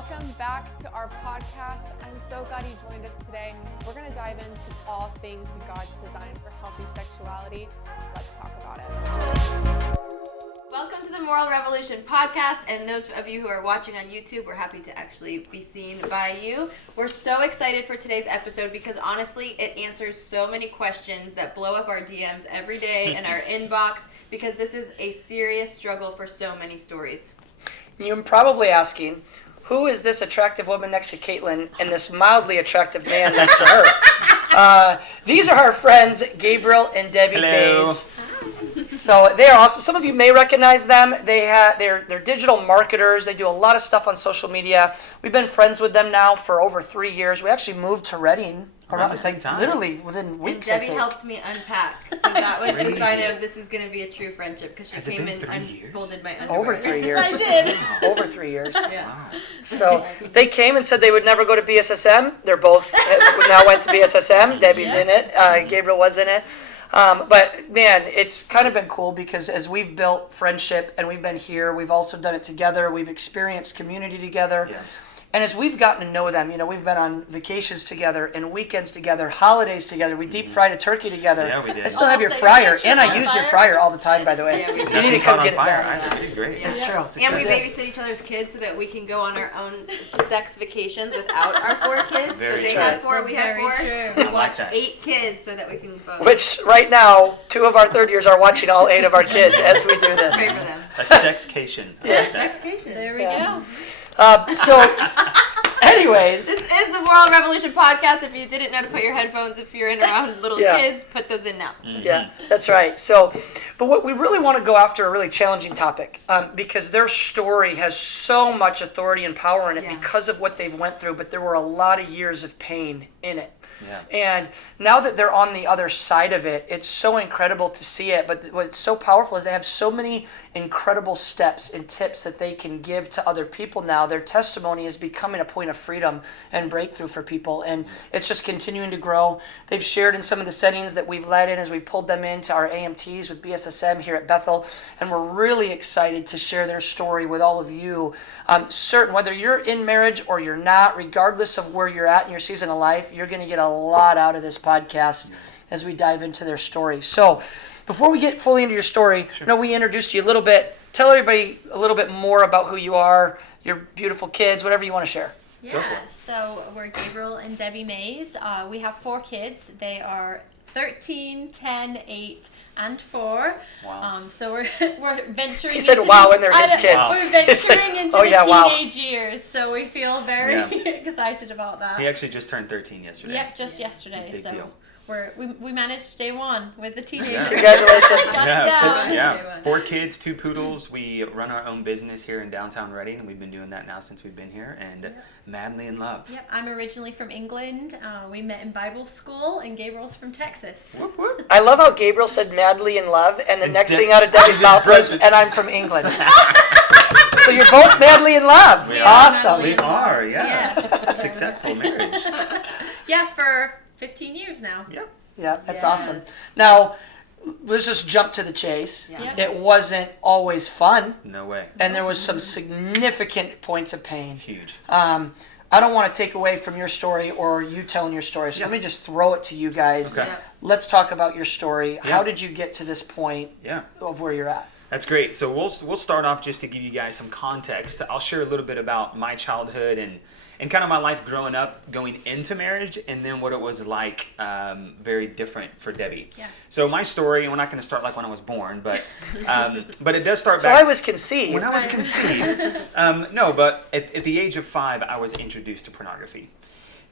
Welcome back to our podcast. I'm so glad you joined us today. We're going to dive into all things God's design for healthy sexuality. Let's talk about it. Welcome to the Moral Revolution podcast, and those of you who are watching on YouTube, we're happy to actually be seen by you. We're so excited for today's episode because honestly, it answers so many questions that blow up our DMs every day in our inbox because this is a serious struggle for so many stories. You're probably asking, who is this attractive woman next to Caitlin and this mildly attractive man next to her? These are our friends, Gabriel and Debbie. Hello. Mays. So they are awesome. Some of you may recognize them. They're digital marketers. They do a lot of stuff on social media. We've been friends with them now for over 3 years. We actually moved to Reading around the same time. Literally within weeks. And Debbie helped me unpack, so that was the sign of this is going to be a true friendship because she came and unfolded my underwear. Over 3 years. I did. Over 3 years. Yeah. Wow. So they came and said they would never go to BSSM. They're both now went to BSSM. Debbie's in it. Gabriel was in it. But man, it's kind of been cool because as we've built friendship and we've been here, we've also done it together. We've experienced community together. Yeah. And as we've gotten to know them, we've been on vacations together and weekends together, holidays together. We deep fried a turkey together. Yeah, we did. I still have your fryer, and I use your fryer all the time, by the way. Yeah, we do. You need to come get it fire. back. I did great. Yeah. It's true. And we babysit each other's kids so that we can go on our own sex vacations without our 4 kids. Very so they true. have 4, we have 4. Very We true. watch that. 8 kids so that we can both. Which right now, 2 of our third years are watching all 8 of our kids as we do this. Pray for them. A sexcation. Yeah. Sexcation. There we Yeah. go. So, anyways. This is the Moral Revolution podcast. If you didn't know to put your headphones, if you're in around little Yeah. kids, put those in now. Yeah, that's right. So, but what we really want to go after a really challenging topic because their story has so much authority and power in it Yeah. because of what they've went through, but there were a lot of years of pain in it. Yeah. And now that they're on the other side of it, it's so incredible to see it. But what's so powerful is they have so many incredible steps and tips that they can give to other people now. Their testimony is becoming a point of freedom and breakthrough for people. And it's just continuing to grow. They've shared in some of the settings that we've led in as we pulled them into our AMTs with BSSM here at Bethel. And we're really excited to share their story with all of you. Certain, whether you're in marriage or you're not, regardless of where you're at in your season of life, you're going to get a lot out of this podcast as we dive into their story. So before we get fully into your story, I know we introduced you a little bit. Tell everybody a little bit more about who you are, your beautiful kids, whatever you want to share. Yeah, so we're Gabriel and Debbie Mays. We have 4 kids. They are 13, 10, 8, and 4. Wow. So we're venturing. He said, into "Wow," and they're his kids. Wow. We're venturing into "Oh, the yeah, wow." teenage years, so we feel very excited about that. He actually just turned 13 yesterday. Yep, just yesterday. Big so deal. we managed day 1 with the teenagers. Yeah. Congratulations. Got it Yeah, down. yeah. 4 kids, 2 poodles. We run our own business here in downtown Reading, and we've been doing that now since we've been here, and madly in love. Yep, I'm originally from England. We met in Bible school, and Gabriel's from Texas. Whoop, whoop. I love how Gabriel said madly in love, and the And next De- thing out of Debbie's Debbie's mouth was, presence. and I'm from England. So you're both madly in love. We are. Awesome. We are, yeah. Yes. Successful marriage. Yes, for 15 years now. Yep. Yeah, that's Yes. awesome. Now, let's just jump to the chase. Yeah. Yep. It wasn't always fun, No way. and there was some significant points of pain. Huge. I don't want to take away from your story or you telling your story, so let me just throw it to you guys. Okay. Yeah. Let's talk about your story. Yeah. How did you get to this point Yeah. of where you're at? That's great. So we'll start off just to give you guys some context. I'll share a little bit about my childhood and kind of my life growing up, going into marriage, and then what it was like very different for Debbie. Yeah. So my story, and we're not going to start like when I was born, but it does start So back. I was conceived. When I was conceived, no, but at the age of 5, I was introduced to pornography.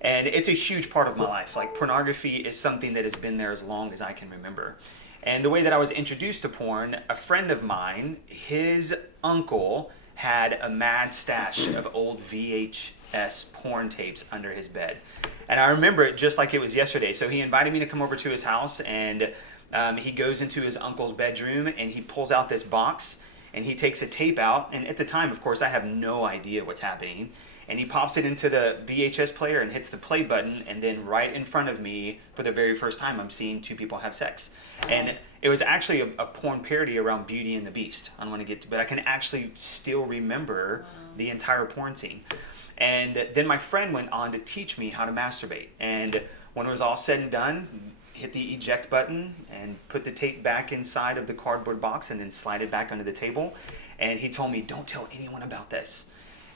And it's a huge part of my life. Like, pornography is something that has been there as long as I can remember. And the way that I was introduced to porn, a friend of mine, his uncle had a mad stash of old VHS porn tapes under his bed. And I remember it just like it was yesterday. So he invited me to come over to his house, and he goes into his uncle's bedroom, and he pulls out this box, and he takes a tape out. And at the time, of course, I have no idea what's happening. and he pops it into the VHS player and hits the play button, and then right in front of me, for the very first time, I'm seeing two people have sex. And it was actually a porn parody around Beauty and the Beast. I don't want to get to, but I can actually still remember the entire porn scene. And then my friend went on to teach me how to masturbate. And when it was all said and done, hit the eject button and put the tape back inside of the cardboard box and then slide it back under the table. And he told me, don't tell anyone about this.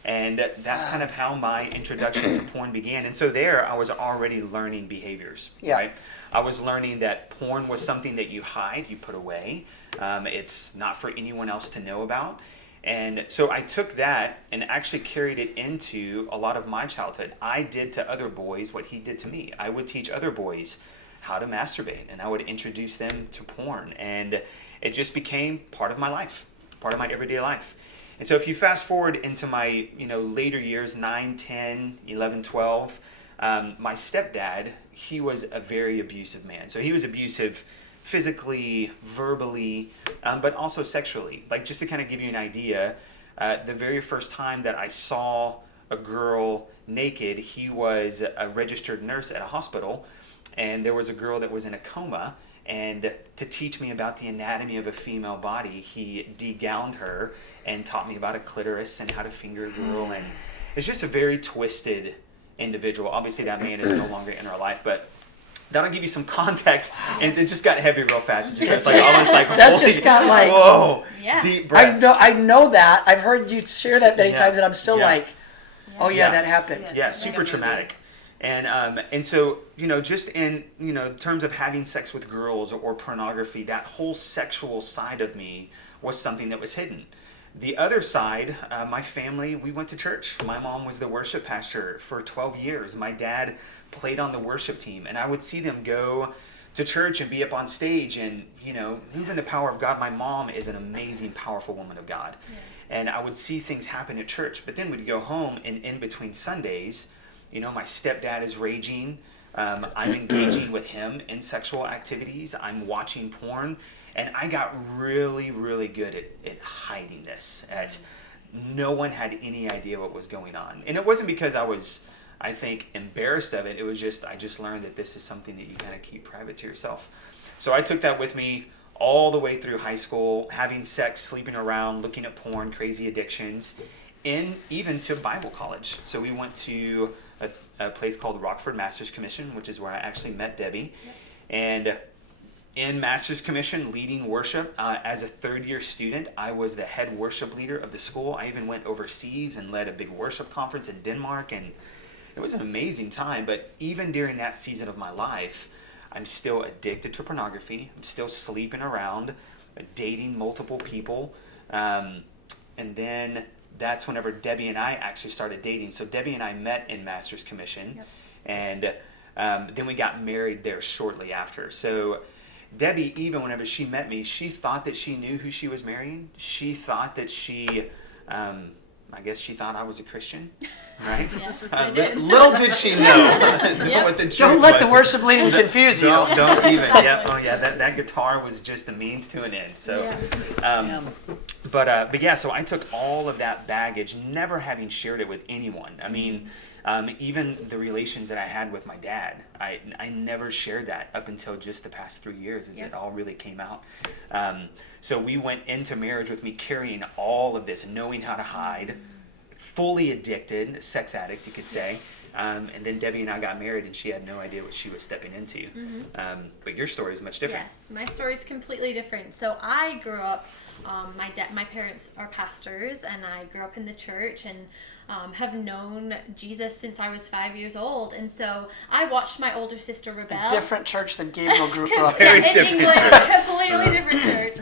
And that's kind of how my introduction to porn began. And so there, I was already learning behaviors, right? I was learning that porn was something that you hide, you put away. It's not for anyone else to know about. And so I took that and actually carried it into a lot of my childhood. I did to other boys what he did to me. I would teach other boys how to masturbate, and I would introduce them to porn. And it just became part of my life, part of my everyday life. And so if you fast forward into my later years, 9, 10, 11, 12, my stepdad, he was a very abusive man. So he was abusive physically, verbally, but also sexually. Like, just to kind of give you an idea, the very first time that I saw a girl naked, he was a registered nurse at a hospital, and there was a girl that was in a coma, and to teach me about the anatomy of a female body, he degowned her and taught me about a clitoris and how to finger a girl. And it's just a very twisted individual. Obviously, that man is no longer in our life, but that'll give you some context. And it just got heavy real fast. It's like almost like that just got like, whoa, Yeah. deep breath. I know that. I've heard you share that many times, and I'm still like, oh yeah, that happened. Yeah, super traumatic. And so, just in, terms of having sex with girls or pornography, that whole sexual side of me was something that was hidden. The other side, my family, we went to church. My mom was the worship pastor for 12 years. My dad played on the worship team, and I would see them go to church and be up on stage and, move in the power of God. My mom is an amazing, powerful woman of God. Yeah. And I would see things happen at church, but then we'd go home, and in between Sundays, my stepdad is raging. I'm engaging with him in sexual activities. I'm watching porn. And I got really, really good at hiding this. No one had any idea what was going on. And it wasn't because I was, I think, embarrassed of it. It was just, I just learned that this is something that you kind of keep private to yourself. So I took that with me all the way through high school, having sex, sleeping around, looking at porn, crazy addictions, and even to Bible college. So we went to a place called Rockford Master's Commission, which is where I actually met Debbie. Yep. And in Master's Commission, leading worship, as a third-year student, I was the head worship leader of the school. I even went overseas and led a big worship conference in Denmark, and it was an amazing time. But even during that season of my life, I'm still addicted to pornography. I'm still sleeping around, dating multiple people. And then that's whenever Debbie and I actually started dating. So Debbie and I met in Master's Commission, yep. And then we got married there shortly after. So Debbie, even whenever she met me, she thought that she knew who she was marrying. She thought that she, I guess she thought I was a Christian, right? Yes, little did she know what the truth was. Don't let the worship leading confuse you. Don't even. Yep. Oh yeah, that guitar was just a means to an end. So, but yeah. So I took all of that baggage, never having shared it with anyone. I mean, even the relations that I had with my dad, I never shared that up until just the past 3 years, as it all really came out. So we went into marriage with me carrying all of this, knowing how to hide, fully addicted, sex addict, you could say. And then Debbie and I got married, and she had no idea what she was stepping into. Mm-hmm. But your story is much different. Yes, my story is completely different. So I grew up, my parents are pastors, and I grew up in the church, and have known Jesus since I was 5 years old. And so I watched my older sister rebel. A different church than Gabriel grew up in. in. England, completely different church.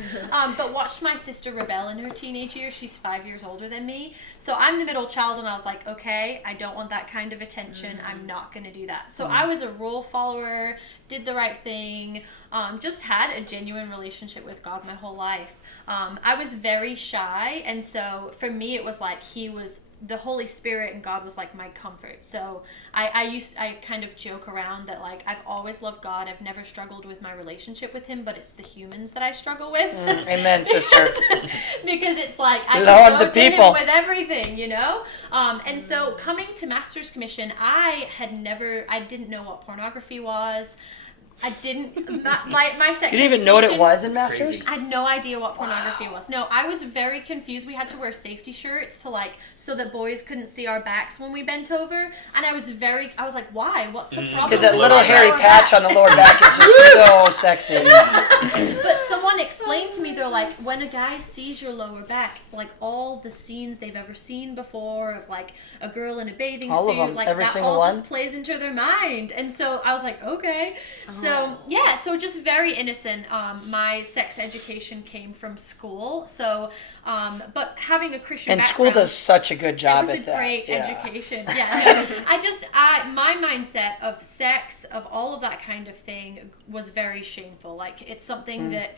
But watched my sister rebel in her teenage years. She's 5 years older than me. So I'm the middle child, and I was like, okay, I don't want that kind of attention. Mm-hmm. I'm not going to do that. So I was a rule follower, did the right thing, just had a genuine relationship with God my whole life. I was very shy, and so for me it was like he was the Holy Spirit and God was like my comfort. So I kind of joke around that like I've always loved God. I've never struggled with my relationship with him, but it's the humans that I struggle with. Amen, sister. Because it's like I Lord, can go the to people. him with everything, you know? And so coming to Master's Commission, I didn't know what pornography was. I didn't, my sex You didn't even know what it education- was in That's Masters? crazy. I had no idea what pornography was. No, I was very confused. We had to wear safety shirts to like, so that boys couldn't see our backs when we bent over. And I was like, why? What's the problem? Because that with little my hairy lower patch back? on the lower back is just so sexy. But someone explained to me, they're like, when a guy sees your lower back, like all the scenes they've ever seen before of like a girl in a bathing All of suit, them, like every that single all one? just plays into their mind. And so I was like, okay. So yeah, so just very innocent. My sex education came from school. So, but having a Christian And background. school does such a good job It was at a that. great Yeah. education. Yeah. My mindset of sex, of all of that kind of thing was very shameful. Like it's something that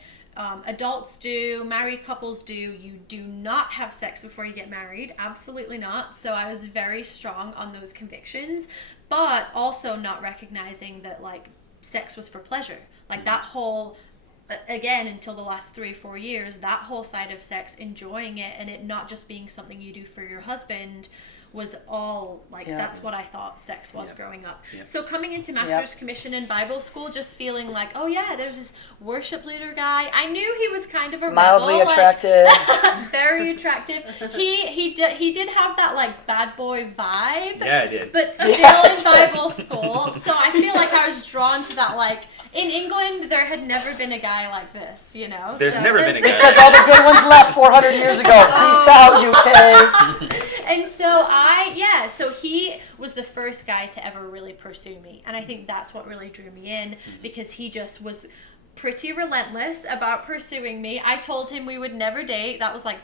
adults do, married couples do. You do not have sex before you get married. Absolutely not. So I was very strong on those convictions, but also not recognizing that like sex was for pleasure. Like that whole, again, until the last 3-4 years, that whole side of sex, enjoying it and it not just being something you do for your husband, was all like that's what I thought sex was growing up. So coming into Master's Commission and Bible school, just feeling like, oh yeah, there's this worship leader guy. I knew he was kind of a Mildly rebel, attractive. like, very attractive. He did have that like bad boy vibe. Yeah, I did. But still in Bible school, so I feel like I was drawn to that. Like in England, there had never been a guy like this, you know. There's So never been a guy. Because all the good ones left 400 years ago. Peace out, UK. And so so he was the first guy to ever really pursue me. And I think that's what really drew me in, because he just was pretty relentless about pursuing me. I told him we would never date. That was like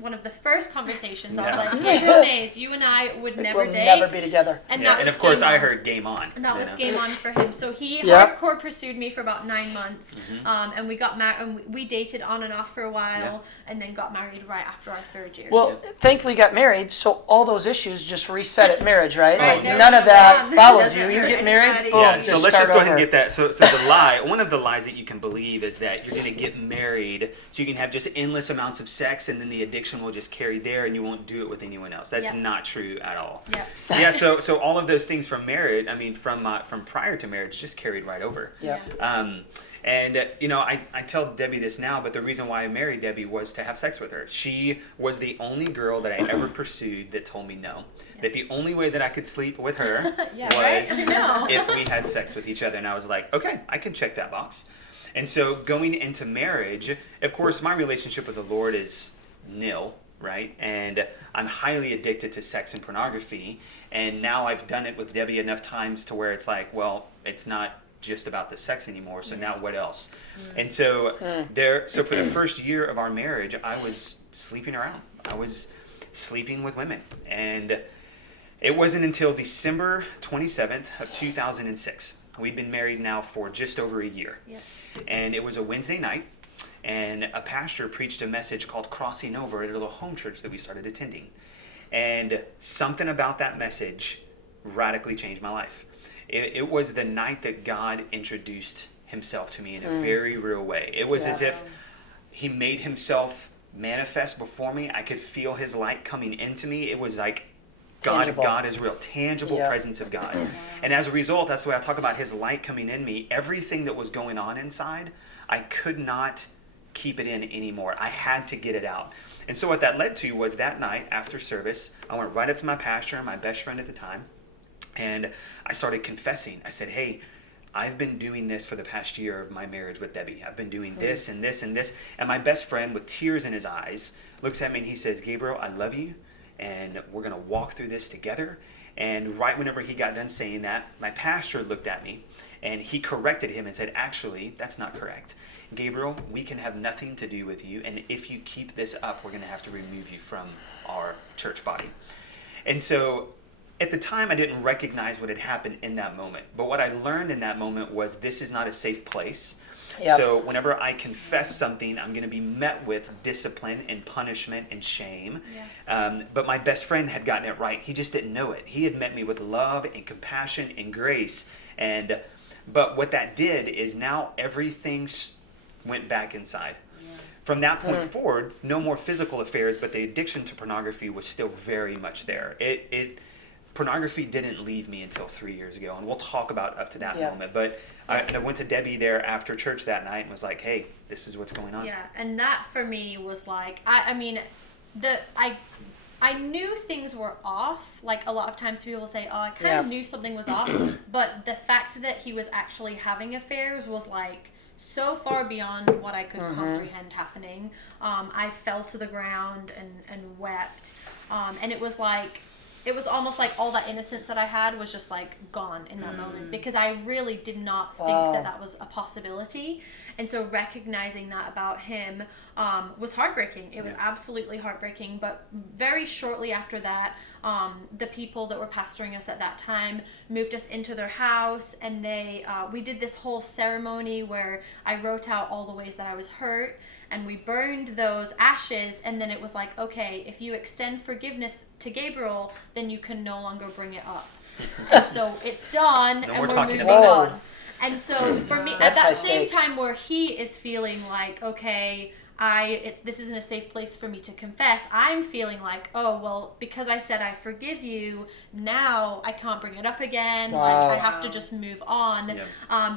one of the first conversations. I was like, Mr. Mays, you and I would never We'll date. never be together. And And of course, I heard game on. And that was know? game on for him. So he Yep. hardcore pursued me for about 9 months, and we got married. And we dated on and off for a while, and then got married right after our 3rd year. Well, thankfully you got married, so all those issues just reset at marriage, right? Right, Like there none we of go. that follows Doesn't you. You hurt get married, anybody. boom, Yeah, so let's start just go ahead over. and get that. So the lie, one of the lies that you can believe is that you're going to get married so you can have just endless amounts of sex, and then the addiction will just carry there and you won't do it with anyone else. That's not true at all. Yeah. So all of those things from marriage, I mean from prior to marriage, just carried right over. Yeah. And you know, I tell Debbie this now, but the reason why I married Debbie was to have sex with her. She was the only girl that I ever pursued that told me no. That the only way that I could sleep with her was if we had sex with each other. And I was like, okay, I can check that box. And so going into marriage, of course, my relationship with the Lord is nil, right? And I'm highly addicted to sex and pornography. And now I've done it with Debbie enough times to where it's like, well, it's not just about the sex anymore. So now what else? And so so for the first year of our marriage, I was sleeping around. I was sleeping with women. And it wasn't until December 27th of 2006. We'd been married now for just over a year. And it was a Wednesday night, and a pastor preached a message called Crossing Over at a little home church that we started attending. And something about that message radically changed my life. It was the night that God introduced himself to me in a very real way. It was as if he made himself manifest before me. I could feel his light coming into me. It was like God is real, tangible presence of God. And as a result, that's the way I talk about his light coming in me. Everything that was going on inside, I could not keep it in anymore. I had to get it out. And so what that led to was that night after service, I went right up to my pastor, my best friend at the time, and I started confessing. I said, hey, I've been doing this for the past year of my marriage with Debbie. I've been doing this and this and this. And my best friend, with tears in his eyes, looks at me and he says, Gabriel, I love you. And we're going to walk through this together. And right whenever he got done saying that, my pastor looked at me and he corrected him and said, actually, that's not correct. Gabriel, we can have nothing to do with you. And if you keep this up, we're going to have to remove you from our church body. And so at the time, I didn't recognize what had happened in that moment. But what I learned in that moment was this is not a safe place. Yep. So whenever I confess something, I'm going to be met with discipline and punishment and shame. But my best friend had gotten it right. He just didn't know it. He had met me with love and compassion and grace. But what that did is now everything went back inside. From that point forward, no more physical affairs, but the addiction to pornography was still very much there. Pornography didn't leave me until 3 years ago, and we'll talk about up to that moment. But I went to Debbie there after church that night and was like, hey, this is what's going on. Yeah, and that for me was like, I knew things were off. Like a lot of times people say, oh, I kind of knew something was off. But the fact that he was actually having affairs was like so far beyond what I could comprehend happening. I fell to the ground and wept. And it was almost like all that innocence that I had was just like gone in that moment, because I really did not think that was a possibility. And so recognizing that about him was heartbreaking. It was absolutely heartbreaking. But very shortly after that, the people that were pastoring us at that time moved us into their house, and we did this whole ceremony where I wrote out all the ways that I was hurt, and we burned those ashes, and then it was like, okay, if you extend forgiveness to Gabriel, then you can no longer bring it up. And so it's done, and we're moving on. And so for me, at that same time where he is feeling like, okay, this isn't a safe place for me to confess, I'm feeling like, oh, well, because I said I forgive you, now I can't bring it up again. Like, I have to just move on.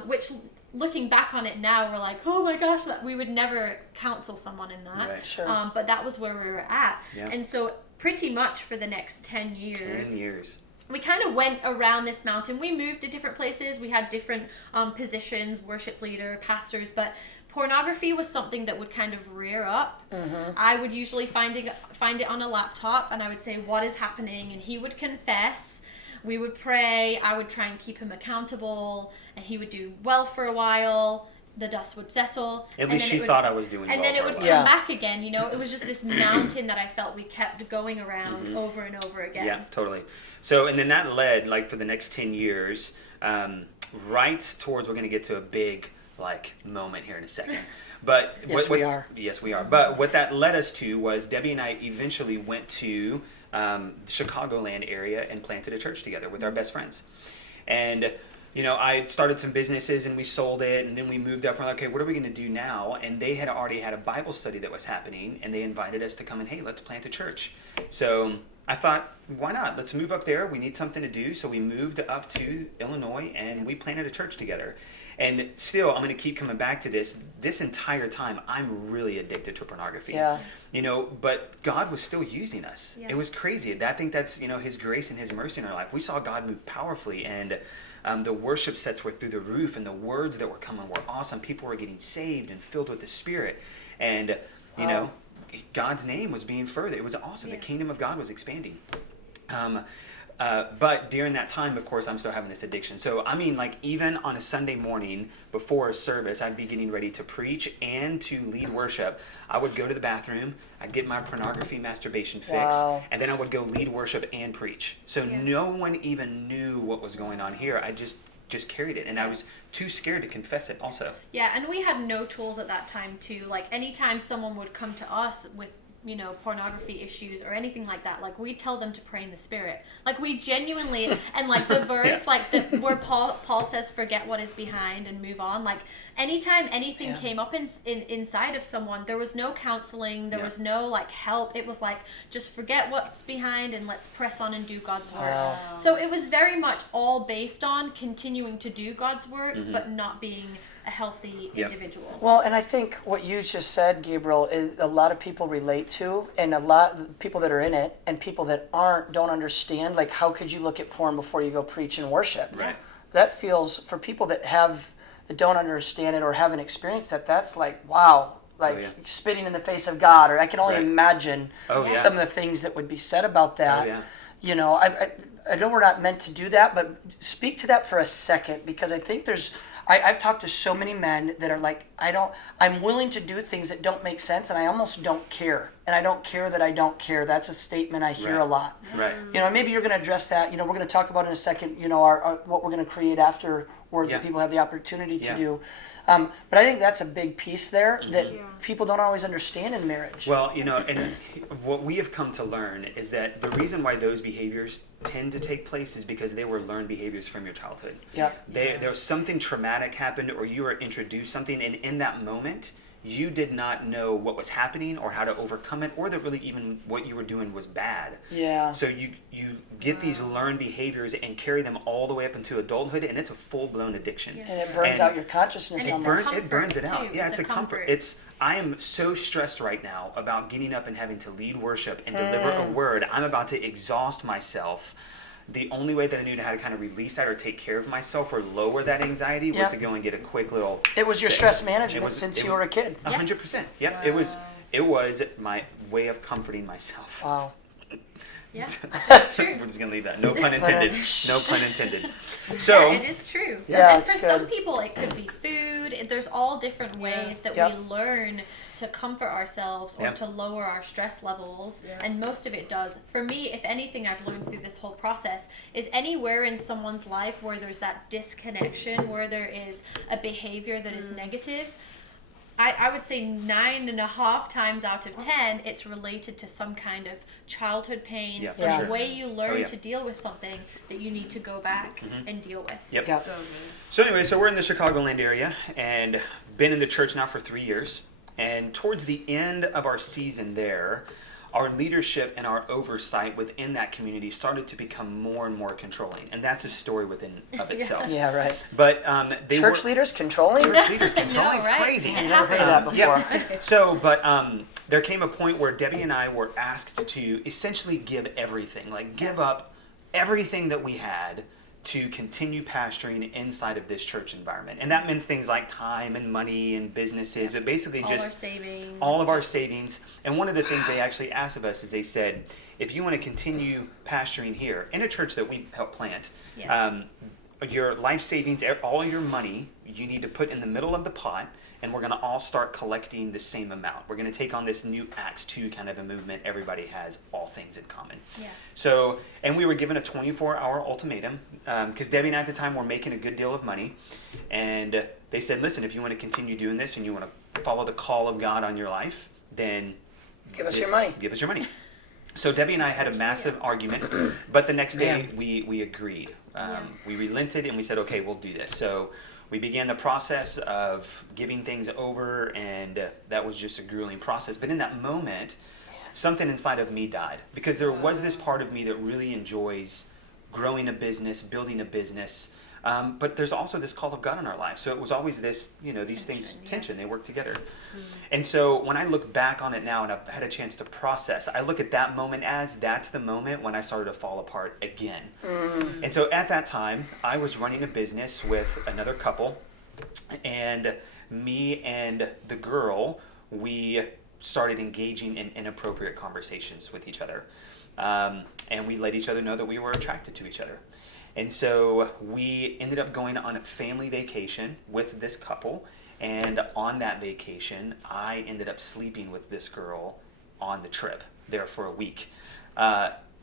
Which, looking back on it now, we're like, oh my gosh, we would never counsel someone in that. Right. Sure. But that was where we were at. And so pretty much for the next 10 years. We kind of went around this mountain. We moved to different places. We had different positions, worship leader, pastors, but pornography was something that would kind of rear up. I would usually find it on a laptop, and I would say, what is happening? And he would confess. We would pray. I would try and keep him accountable, and he would do well for a while. The dust would settle. At least she thought I was doing well. And then it would come back again. You know, it was just this mountain that I felt we kept going around over and over again. Yeah, totally. So, and then that led, like, for the next 10 years, right towards, we're going to get to a big, like, moment here in a second. But we are. Yes, we are. But what that led us to was Debbie and I eventually went to the Chicagoland area and planted a church together with our best friends. And you know, I started some businesses and we sold it, and then we moved up and we're like, okay, what are we going to do now? And they had already had a Bible study that was happening, and they invited us to come and, hey, let's plant a church. So I thought, why not? Let's move up there. We need something to do. So we moved up to Illinois and we planted a church together. And still, I'm going to keep coming back to this entire time. I'm really addicted to pornography. Yeah. You know, but God was still using us. Yeah. It was crazy. I think that's, you know, His grace and His mercy in our life. We saw God move powerfully, and the worship sets were through the roof, and the words that were coming were awesome. People were getting saved and filled with the Spirit. And, you know, God's name was being furthered. It was awesome. The kingdom of God was expanding. But during that time, of course, I'm still having this addiction. So, I mean, like, even on a Sunday morning before a service, I'd be getting ready to preach and to lead worship. I would go to the bathroom, I'd get my pornography masturbation fix, and then I would go lead worship and preach. So no one even knew what was going on here. I just carried it, and I was too scared to confess it also. Yeah, and we had no tools at that time too. Like, anytime someone would come to us with, you know, pornography issues or anything like that, like, we tell them to pray in the Spirit. Like, we genuinely, and like the verse, like where Paul says, forget what is behind and move on. Like, anytime anything came up inside of someone, there was no counseling, there was no like help. It was like, just forget what's behind and let's press on and do God's work. So it was very much all based on continuing to do God's work, but not being a healthy individual. Well, and I think what you just said, Gabriel, is a lot of people relate to, and a lot of people that are in it and people that don't understand, like, how could you look at porn before you go preach and worship? Right. That feels, for people that don't understand it or haven't experienced that, that's like, wow, like spitting in the face of God, or I can only imagine some of the things that would be said about that. You know, I know we're not meant to do that, but speak to that for a second, because I think I've talked to so many men that are like, I'm willing to do things that don't make sense, and I almost don't care and I don't care that I don't care. That's a statement I hear Right. a lot. Right. You know, maybe you're going to address that. You know, we're going to talk about in a second, you know, our what we're going to create afterwards Yeah. that people have the opportunity to Yeah. do. But I think that's a big piece there that people don't always understand in marriage. Well, you know, and what we have come to learn is that the reason why those behaviors tend to take place is because they were learned behaviors from your childhood. There was something traumatic happened, or you were introduced something, and in that moment, you did not know what was happening or how to overcome it, or that really even what you were doing was bad. Yeah. So you get these learned behaviors and carry them all the way up into adulthood, and it's a full-blown addiction. And it burns And out your consciousness And it's almost. It burns it comfort, out. too. Yeah, It's it's a a comfort. comfort. I am so stressed right now about getting up and having to lead worship and deliver a word. I'm about to exhaust myself. The only way that I knew how to kind of release that or take care of myself or lower that anxiety was Yeah. to go and get a quick little It was your fix. stress management It was- since it you was were a kid. 100%. Yep. It was my way of comforting myself. Wow. Yeah, that's true. We're just gonna leave that. No pun intended. No pun intended. Yeah, So it is true. Yeah, and it's for some good. people, it could be food. There's all different ways that Yep. we learn to comfort ourselves or Yep. to lower our stress levels. And most of it does. For me, if anything I've learned through this whole process is anywhere in someone's life where there's that disconnection, where there is a behavior that is negative, I would say 9.5 times out of 10, it's related to some kind of childhood pain, Yeah, for some sure. way you learn yeah. to deal with something that you need to go back and deal with. Yep. Yep. So anyway, so we're in the Chicagoland area and been in the church now for 3 years. And towards the end of our season there, our leadership and our oversight within that community started to become more and more controlling. And that's a story within of itself. Yeah, right. But they Church were leaders controlling? church leaders I controlling. know, It's right? crazy. It Never heard of that happens. before. So, but there came a point where Debbie and I were asked to essentially give everything, like give up everything that we had to continue pastoring inside of this church environment. And that meant things like time and money and businesses, but basically All just our savings. all of our savings. And one of the things they actually asked of us is they said, if you want to continue pastoring here in a church that we help plant, Yeah. your life savings, all your money, you need to put in the middle of the pot, and we're going to all start collecting the same amount. We're going to take on this new Acts 2 kind of a movement. Everybody has all things in common. Yeah. So, and we were given a 24-hour ultimatum because Debbie and I at the time were making a good deal of money. And they said, listen, if you want to continue doing this and you want to follow the call of God on your life, then Give us your money. Give us your money. So Debbie and I had a massive argument, but the next day we agreed. We relented and we said, okay, we'll do this. So we began the process of giving things over, and that was just a grueling process. But in that moment, something inside of me died, because there was this part of me that really enjoys growing a business, building a business. But there's also this call of God in our life. So it was always this, these things, tension, they work together. And so when I look back on it now and I've had a chance to process, I look at that moment as that's the moment when I started to fall apart again. And so at that time, I was running a business with another couple, and me and the girl, we started engaging in inappropriate conversations with each other. And we let each other know that we were attracted to each other. And so we ended up going on a family vacation with this couple. And on that vacation, I ended up sleeping with this girl on the trip there for a week.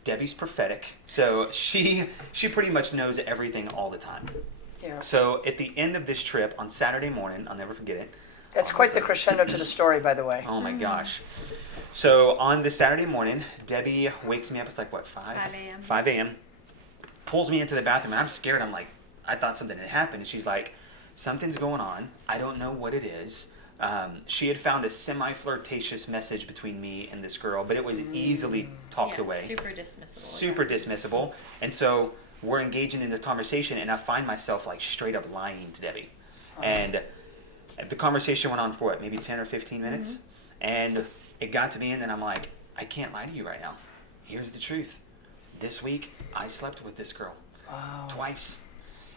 Debbie's prophetic, so she pretty much knows everything all the time. Yeah. So at the end of this trip on Saturday morning, I'll never forget it. That's quite the crescendo to the story, by the way. Oh my gosh. So on this Saturday morning, Debbie wakes me up. It's like, what, 5 a.m. 5 a.m. Pulls me into the bathroom, and I'm scared. I'm like, I thought something had happened. And she's like, something's going on. I don't know what it is. She had found a semi-flirtatious message between me and this girl, but it was easily talked away. Super dismissible. Super dismissible. And so we're engaging in this conversation, and I find myself like straight up lying to Debbie. And the conversation went on for what, maybe 10 or 15 minutes? And it got to the end, and I'm like, I can't lie to you right now. Here's the truth. This week, I slept with this girl twice.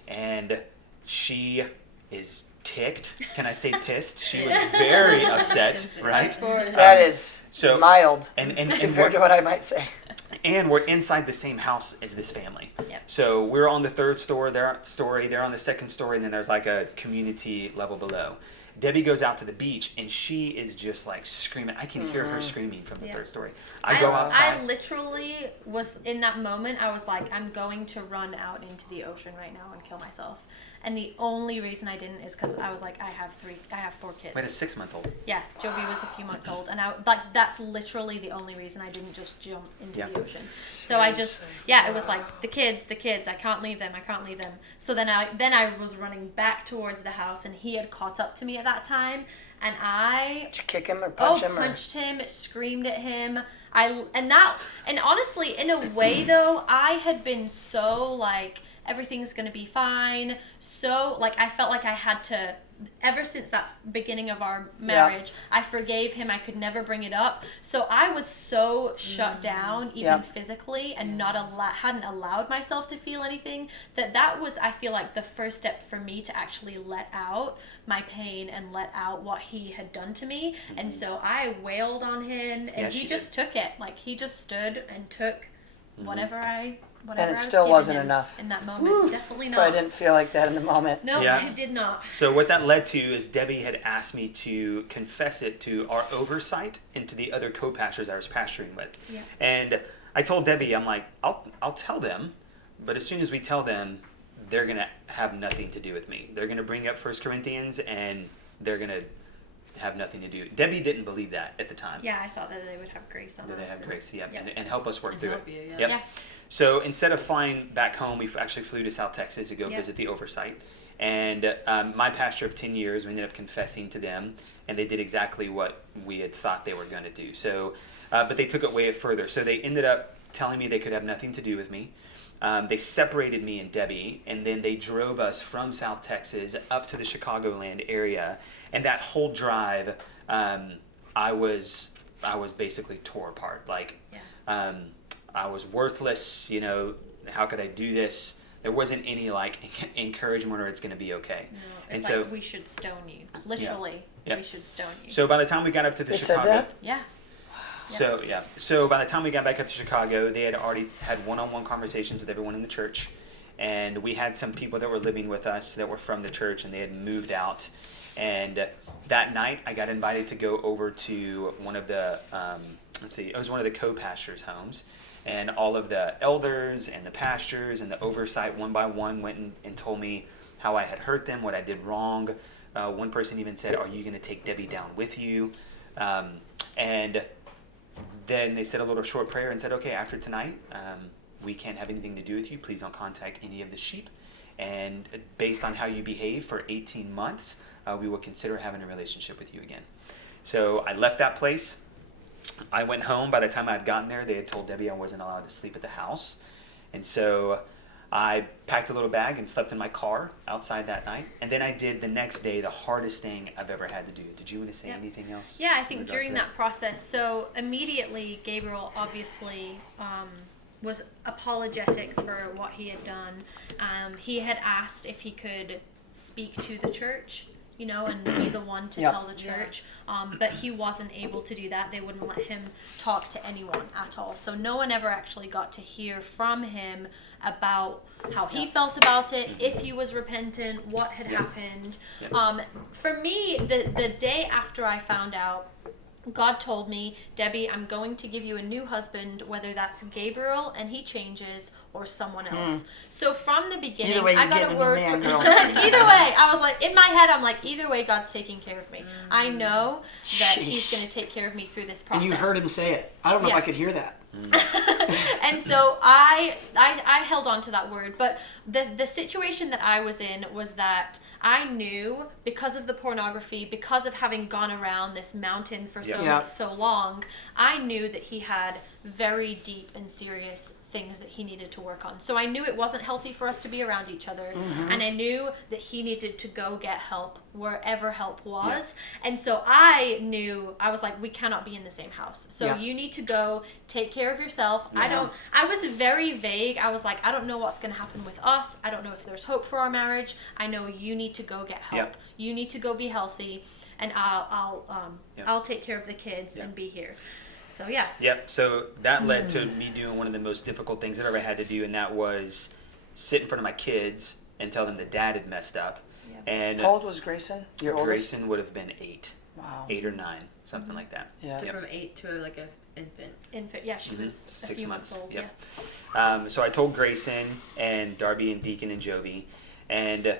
And she is ticked. Can I say pissed? She was very upset, right? That is so- mild And compared to what I might say. And we're inside the same house as this family. Yep. So we're on the third story, they're on the second story, and then there's like a community level below. Debbie goes out to the beach, and she is just like screaming. I can hear her screaming from the third story. I go outside. I literally was in that moment. I was like, I'm going to run out into the ocean right now and kill myself. And the only reason I didn't is because I was like, I have 4 kids. Wait, a 6-month-old. Yeah, Jovi was a few months old, and that's literally the only reason I didn't just jump into the ocean. So I just, it was like the kids, I can't leave them. So then I was running back towards the house, and he had caught up to me at that time, and Did you kick him or punch him? Punched him, screamed at him. And honestly, in a way though, I had been so like, everything's gonna be fine. So like, I felt like I had to, ever since that beginning of our marriage, I forgave him. I could never bring it up. So I was so shut down, even physically, and hadn't allowed myself to feel anything. That was, I feel like, the first step for me to actually let out my pain and let out what he had done to me. And so I wailed on him, and he just took it. Like, he just stood and took whatever I and it still wasn't enough in that moment. Definitely not. So I didn't feel like that in the moment. No, I did not. So what that led to is Debbie had asked me to confess it to our oversight and to the other co-pastors I was pastoring with. Yeah. And I told Debbie, I'm like, I'll tell them, but as soon as we tell them, they're going to have nothing to do with me. They're going to bring up 1 Corinthians, and they're going to have nothing to do. Debbie didn't believe that at the time. Yeah, I thought that they would have grace on us. That they have grace, and help us work through it. Yeah. So instead of flying back home, we actually flew to South Texas to go visit the oversight. And my pastor of 10 years, we ended up confessing to them, and they did exactly what we had thought they were going to do. So, but they took it way further. So they ended up telling me they could have nothing to do with me. They separated me and Debbie, and then they drove us from South Texas up to the Chicagoland area. And that whole drive, I was basically tore apart. Like, I was worthless. You know, how could I do this? There wasn't any like encouragement or it's going to be okay. No, it's like, we should stone you. Literally, we should stone you. So by the time we got up to the Chicago, said that? Yeah. So by the time we got back up to Chicago, they had already had one-on-one conversations with everyone in the church, and we had some people that were living with us that were from the church, and they had moved out. And that night, I got invited to go over to one of the it was one of the co-pastors' homes, and all of the elders and the pastors and the oversight one by one went and told me how I had hurt them, what I did wrong. One person even said, "Are you going to take Debbie down with you?" And then they said a little short prayer and said, "Okay, after tonight, we can't have anything to do with you. Please don't contact any of the sheep. And based on how you behave for 18 months, we will consider having a relationship with you again." So I left that place. I went home. By the time I had gotten there, they had told Debbie I wasn't allowed to sleep at the house. And so I packed a little bag and slept in my car outside that night. And then I did the next day the hardest thing I've ever had to do. Did you want to say anything else? Yeah, I think during that process, so immediately Gabriel obviously was apologetic for what he had done. He had asked if he could speak to the church, you know, and be the one to tell the church. But he wasn't able to do that. They wouldn't let him talk to anyone at all. So no one ever actually got to hear from him about how he felt about it, if he was repentant, what had happened. For me, the day after I found out, God told me, "Debbie, I'm going to give you a new husband, whether that's Gabriel and he changes or someone else." So from the beginning, I got a word from either way. I was like, in my head, I'm like, either way, God's taking care of me. I know that He's going to take care of me through this process. And you heard him say it. I don't know if I could hear that. And so I held on to that word. But the situation that I was in was that I knew, because of the pornography, because of having gone around this mountain for so long, I knew that he had very deep and serious things that he needed to work on. So I knew it wasn't healthy for us to be around each other, and I knew that he needed to go get help wherever help was. And so I was like, we cannot be in the same house. So you need to go take care of yourself. I was very vague. I was like, I don't know what's going to happen with us. I don't know if there's hope for our marriage. I know you need to go get help. You need to go be healthy, and I'll take care of the kids and be here. So so that led to me doing one of the most difficult things I've ever had to do, and that was sit in front of my kids and tell them that Dad had messed up. And How old was Grayson? Your oldest? Grayson would have been 8. Wow. 8 or 9, something like that. Yeah. So Yep. from 8 to like a infant. Infant, yeah, she was a 6 few months. months old. Yep. Yeah. So I told Grayson and Darby and Deacon and Jovi, and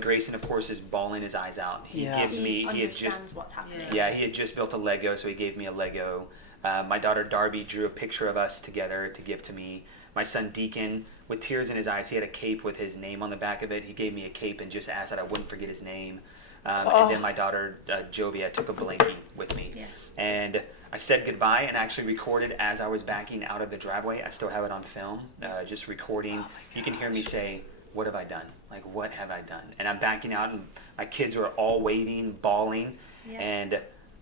Grayson of course is bawling his eyes out. He Yeah. gives me. He He had just understands what's happening. Yeah, he had just built a Lego, so he gave me a Lego. My daughter Darby drew a picture of us together to give to me. My son Deacon, with tears in his eyes, he had a cape with his name on the back of it. He gave me a cape and just asked that I wouldn't forget his name. And then my daughter Jovi, I took a blankie with me. Yeah. And I said goodbye and actually recorded as I was backing out of the driveway. I still have it on film, just recording. You can hear me say, "What have I done? Like, what have I done?" And I'm backing out, and my kids are all waiting, bawling, Yeah.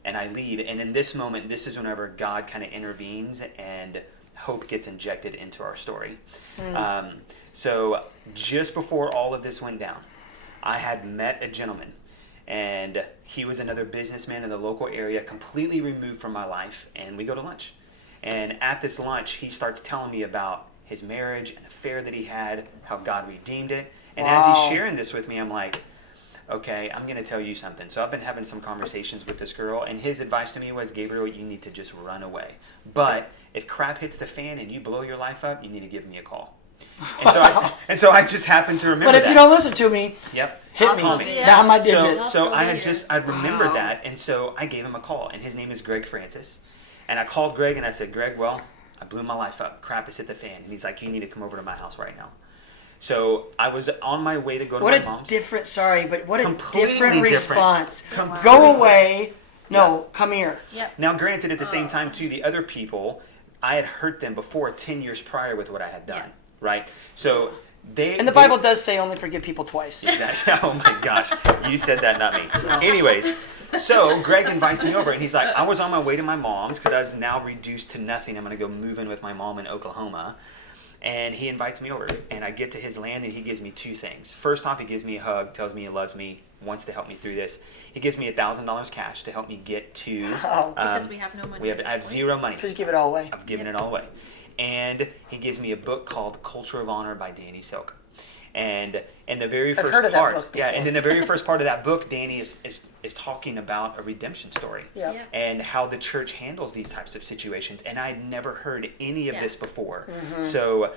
and I leave. And in this moment, this is whenever God kind of intervenes and hope gets injected into our story. So just before all of this went down, I had met a gentleman, and he was another businessman in the local area, completely removed from my life, and we go to lunch. And at this lunch, he starts telling me about his marriage, an affair that he had, how God redeemed it. And as he's sharing this with me, I'm like, okay, I'm going to tell you something. So I've been having some conversations with this girl, and his advice to me was, Gabriel, you need to just run away. But if crap hits the fan and you blow your life up, you need to give me a call. And so I just happened to remember But if that. you don't listen to me, Yep. hit I'll me. be- yeah. Down my So, digits. so I had here. I remembered that, and so I gave him a call, and his name is Greg Francis. And I called Greg, and I said, Greg, well, I blew my life up. Crap has hit the fan. And he's like, you need to come over to my house right now. So I was on my way to go to What my a mom's. different, sorry, but what a Completely different different. response. Completely. Go away. No, come here. Now, granted, at the same time, too, the other people, I had hurt them before 10 years prior with what I had done, right? So And the Bible does say only forgive people twice. Exactly. Oh my gosh, you said that, not me. Anyways, so Greg invites me over, and he's like, I was on my way to my mom's because I was now reduced to nothing. I'm going to go move in with my mom in Oklahoma. And he invites me over, and I get to his land, and he gives me 2 things. First off, he gives me a hug, tells me he loves me, wants to help me through this. He gives me $1,000 cash to help me get to. Because we have no money. I have zero money. Please give it all away. I've given it all away. And he gives me a book called Culture of Honor by Danny Silk. And in the very first heard of that part, book yeah, before. and in the very first part of that book, Danny is talking about a redemption story. Yeah. Yeah. And how the church handles these types of situations. And I had never heard any of Yeah. this before. So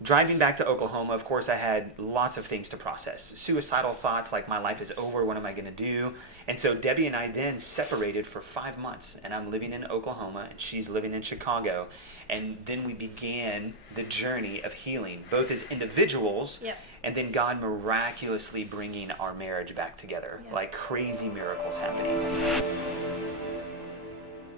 driving back to Oklahoma, of course, I had lots of things to process. Suicidal thoughts like, my life is over, what am I going to do? And so Debbie and I then separated for 5 months, and I'm living in Oklahoma, and she's living in Chicago. And then we began the journey of healing, both as individuals, Yep. and then God miraculously bringing our marriage back together, Yeah. like crazy miracles happening.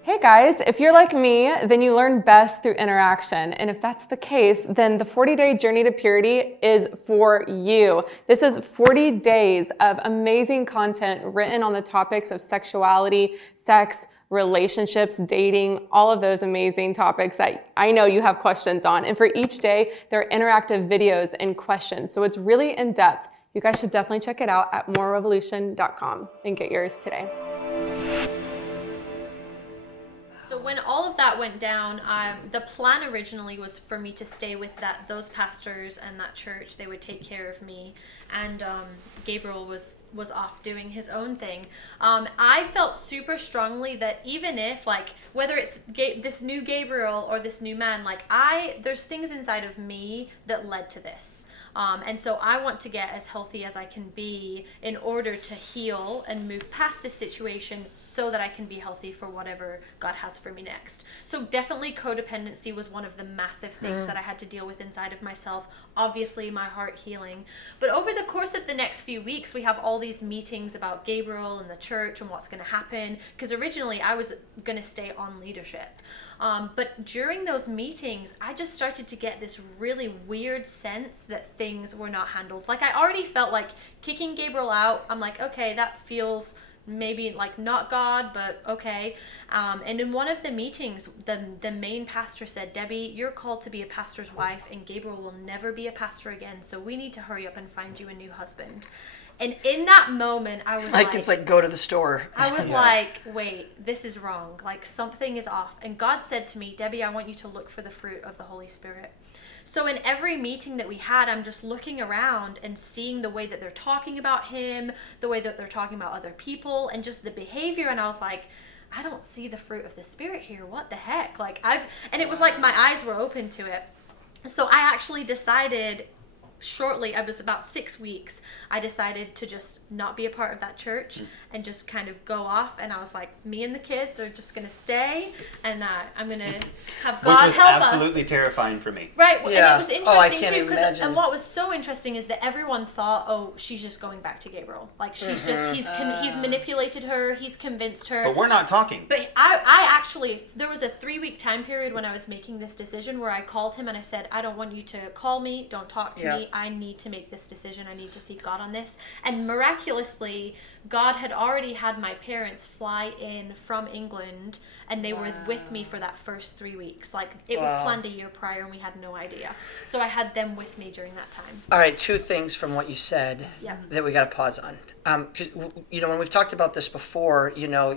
Hey guys, if you're like me, then you learn best through interaction. And if that's the case, then the 40-day journey to purity is for you. This is 40 days of amazing content written on the topics of sexuality, sex, relationships, dating, all of those amazing topics that I know you have questions on. And for each day, there are interactive videos and questions. So it's really in depth. You guys should definitely check it out at morerevolution.com and get yours today. So when all of that went down, the plan originally was for me to stay with those pastors and that church. They would take care of me, and Gabriel was off doing his own thing. I felt super strongly that even if, like, whether it's this new Gabriel or this new man, like, there's things inside of me that led to this. And so I want to get as healthy as I can be in order to heal and move past this situation so that I can be healthy for whatever God has for me next. So definitely codependency was one of the massive things that I had to deal with inside of myself. Obviously my heart healing. But over the course of the next few weeks, we have all these meetings about Gabriel and the church and what's going to happen. Because originally I was going to stay on leadership. But during those meetings, I just started to get this really weird sense that things were not handled. Like, I already felt like kicking Gabriel out, I'm like, okay, that feels maybe like not God, but okay. And in one of the meetings, the main pastor said, Debbie, you're called to be a pastor's wife, and Gabriel will never be a pastor again, so we need to hurry up and find you a new husband. And in that moment, I was Like, it's like, go to the store. I was like, wait, this is wrong. Like, something is off. And God said to me, Debbie, I want you to look for the fruit of the Holy Spirit. So in every meeting that we had, I'm just looking around and seeing the way that they're talking about him, the way that they're talking about other people, and just the behavior. And I was like, I don't see the fruit of the Spirit here. What the heck? Like, and it was like my eyes were open to it. So I actually decided shortly, I was about 6 weeks, I decided to just not be a part of that church and just kind of go off. And I was like, me and the kids are just going to stay, and I'm going to have God Which was help us. absolutely terrifying for me. Right, Yeah. and it was Oh, I interesting can't too, imagine. and what was so interesting is that everyone thought, oh, she's just going back to Gabriel. Like, she's just, he's manipulated her, he's convinced her. But we're not talking. But I actually, there was a 3-week time period when I was making this decision where I called him and I said, I don't want you to call me, don't talk to me, I need to make this decision, I need to seek God on this. And miraculously, God had already had my parents fly in from England, and they were with me for that first 3 weeks. Like, it was planned a year prior and we had no idea. So I had them with me during that time. All right, 2 things from what you said that we got to pause on. You know, when we've talked about this before, you know,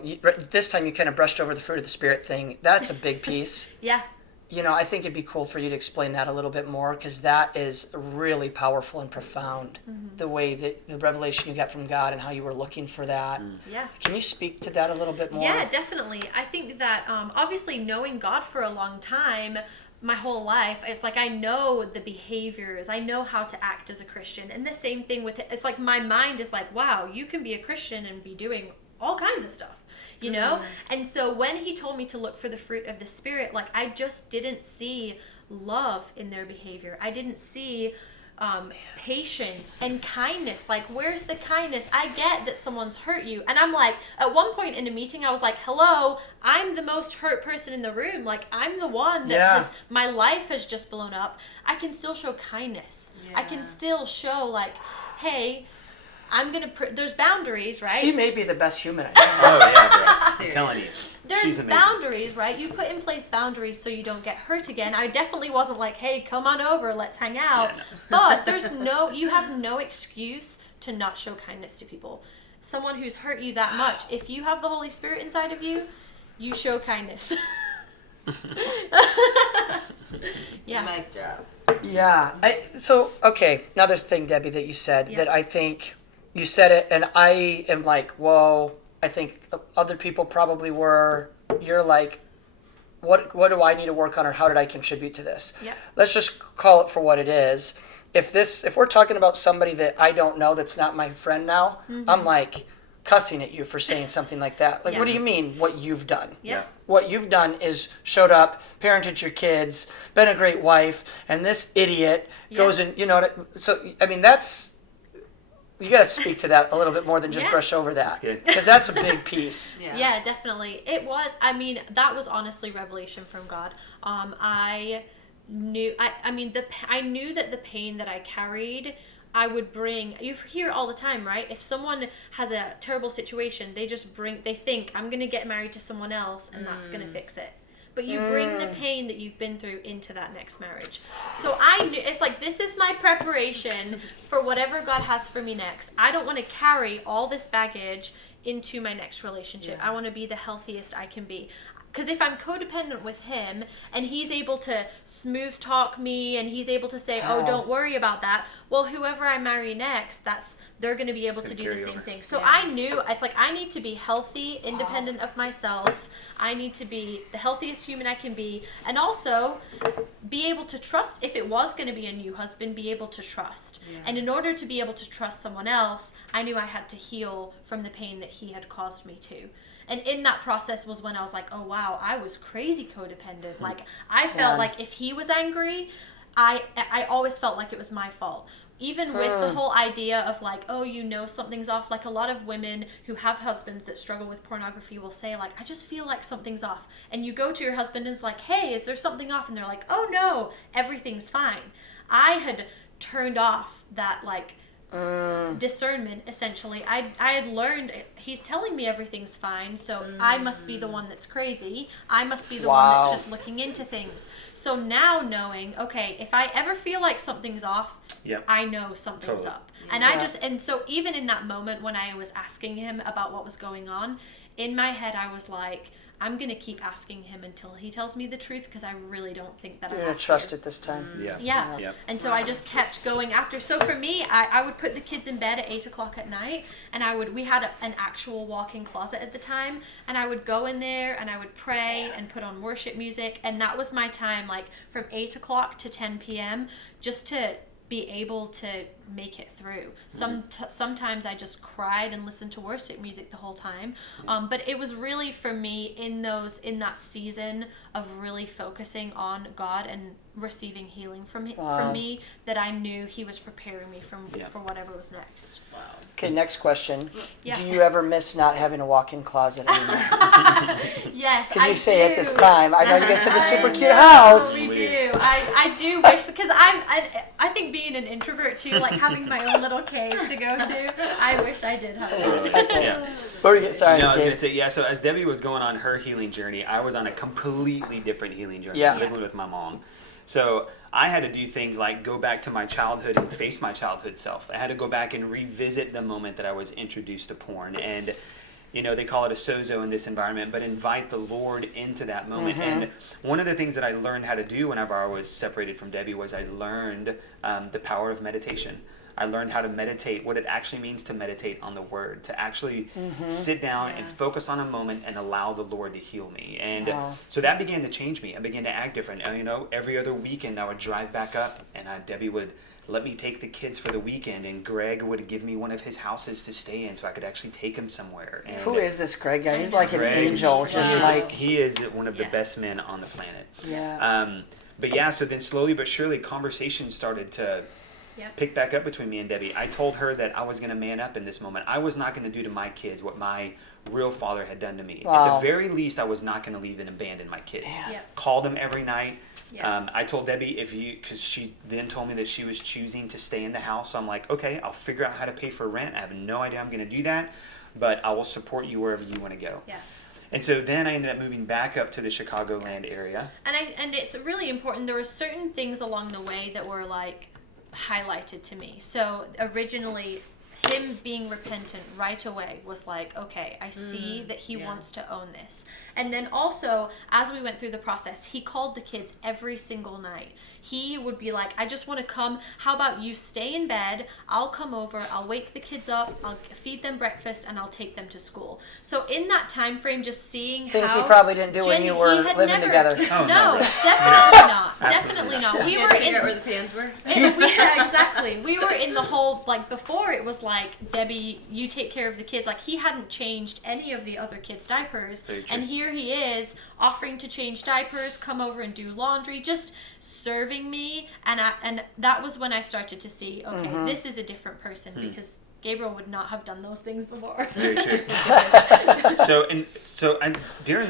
this time you kind of brushed over the fruit of the Spirit thing. That's a big piece. Yeah. You know, I think it'd be cool for you to explain that a little bit more, because that is really powerful and profound, the way that the revelation you got from God and how you were looking for that. Yeah. Can you speak to that a little bit more? Yeah, definitely. I think that obviously knowing God for a long time, my whole life, it's like I know the behaviors, I know how to act as a Christian. And the same thing with it, it's like my mind is like, wow, you can be a Christian and be doing all kinds of stuff. You know? And so when he told me to look for the fruit of the Spirit, like, I just didn't see love in their behavior. I didn't see patience and kindness. Like, where's the kindness? I get that someone's hurt you. And I'm like, at one point in a meeting, I was like, hello, I'm the most hurt person in the room. Like, I'm the one that my life has just blown up. I can still show kindness. Yeah. I can still show, like, hey, I'm going to, there's boundaries, right? She may be the best human I know. Oh, yeah, bro. I'm telling you. There's boundaries, right? You put in place boundaries so you don't get hurt again. I definitely wasn't like, hey, come on over, let's hang out. Yeah, no. But you have no excuse to not show kindness to people. Someone who's hurt you that much, if you have the Holy Spirit inside of you, you show kindness. Yeah. Mic drop. Yeah. So, okay, another thing, Debbie, that you said that I think you said it, and I am like, whoa, I think other people probably were. You're like, what do I need to work on, or how did I contribute to this? Yeah. Let's just call it for what it is. If we're talking about somebody that I don't know, that's not my friend now, I'm like cussing at you for saying something like that. Like, what do you mean, what you've done? Yeah. What you've done is showed up, parented your kids, been a great wife, and this idiot goes and, you know, so, I mean, you got to speak to that a little bit more than just brush over that. Because that's a big piece. Yeah, definitely. It was, I mean, that was honestly revelation from God. I knew that the pain that I carried, I would bring. You hear all the time, right? If someone has a terrible situation, they think, I'm going to get married to someone else and that's going to fix it. But you bring the pain that you've been through into that next marriage. So I knew, it's like, this is my preparation for whatever God has for me next. I don't want to carry all this baggage into my next relationship. I want to be the healthiest I can be. Because if I'm codependent with him and he's able to smooth talk me and he's able to say, oh, don't worry about that, well, whoever I marry next, they're going to be able to do the same thing. So I knew, it's like, I need to be healthy, independent of myself. I need to be the healthiest human I can be. And also be able to trust, if it was going to be a new husband, be able to trust. Yeah. And in order to be able to trust someone else, I knew I had to heal from the pain that he had caused me to. And in that process was when I was like, oh, wow, I was crazy codependent. Like, I felt like if he was angry, I always felt like it was my fault. Even with the whole idea of like, oh, you know something's off. Like, a lot of women who have husbands that struggle with pornography will say, like, I just feel like something's off. And you go to your husband and it's like, hey, is there something off? And they're like, oh, no, everything's fine. I had turned off that, like, discernment, essentially. I had learned he's telling me everything's fine, so I must be the one that's crazy. I must be the one that's just looking into things. So now knowing, okay, if I ever feel like something's off, I know something's up. And and so even in that moment when I was asking him about what was going on, in my head I was like, I'm going to keep asking him until he tells me the truth, because I really don't think that I'm going to trust it this time. Yeah. And so I just kept going after. So for me, I would put the kids in bed at 8 o'clock at night, and we had an actual walk-in closet at the time, and I would go in there and I would pray and put on worship music, and that was my time, like from 8 o'clock to 10 p.m. just to be able to make it through. Sometimes I just cried and listened to worship music the whole time. But it was really for me in that season of really focusing on God and receiving healing from me that I knew he was preparing me for whatever was next. Wow. Okay, next question. Yeah. Do you ever miss not having a walk-in closet anymore? Yes, because you say at this time, I know you guys have a super cute house. We do. I do wish, because I think being an introvert too, like having my own little cave to go to, I wish I did have one. Sorry. No, I was going to say, so as Debbie was going on her healing journey, I was on a completely different healing journey, living with my mom. So I had to do things like go back to my childhood and face my childhood self. I had to go back and revisit the moment that I was introduced to porn. And, they call it a sozo in this environment, but invite the Lord into that moment. And one of the things that I learned how to do whenever I was separated from Debbie was I learned the power of meditation. I learned how to meditate, what it actually means to meditate on the Word, to actually sit down and focus on a moment and allow the Lord to heal me. And so that began to change me. I began to act different. Every other weekend I would drive back up, and Debbie would let me take the kids for the weekend, and Greg would give me one of his houses to stay in so I could actually take him somewhere. And who is this Greg guy? He's like Greg, an angel, he is one of the best men on the planet. So then slowly but surely conversations started to pick back up between me and Debbie. I told her that I was going to man up in this moment. I was not going to do to my kids what my real father had done to me. At the very least, I was not going to leave and abandon my kids. Called them every night. I told Debbie, because she then told me that she was choosing to stay in the house. So I'm like, okay, I'll figure out how to pay for rent. I have no idea I'm going to do that, but I will support you wherever you want to go. And so then I ended up moving back up to the Chicagoland area. And it's really important. There were certain things along the way that were like highlighted to me. So originally, him being repentant right away was like, okay, I see that he wants to own this. And then also, as we went through the process, he called the kids every single night. He would be like, I just want to come. How about you stay in bed? I'll come over. I'll wake the kids up. I'll feed them breakfast, and I'll take them to school. So in that time frame, just seeing things he probably didn't do when you were living together. No, definitely not. Definitely not. We were in where the pans were. Exactly. We were in the whole, like, before it was like, Debbie, you take care of the kids. Like, he hadn't changed any of the other kids' diapers, and here he is offering to change diapers, come over and do laundry, just serving me. And that was when I started to see, okay, this is a different person, because Gabriel would not have done those things before. Very true. So during